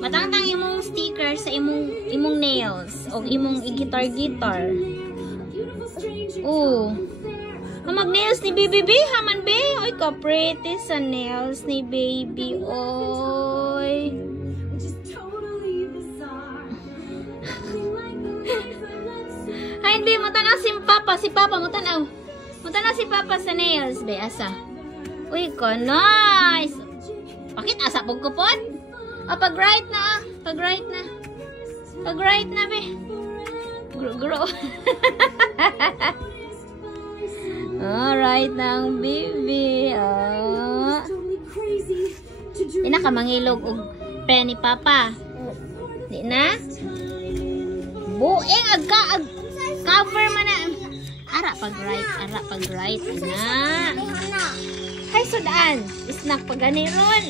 Matangtang imong sticker sa imong nails o imong gitar. Oh. Mag nails ni baby be, haman be. Oy, ka pretty sa nails ni baby. Oy. Ay, be, mutanaw si Papa, mutanaw. Mutanaw si Papa sa nails, be, asa. Uy, ka nice. Bakit asa pagkupon? Pag-right na. Pag-right na, be. Grow. Alright na ang baby. Ina ka mangilog og pen ni Papa. Di na? Bueng cover man na. Ara pag-right na. Hay sudaan. Snack pag ganiron.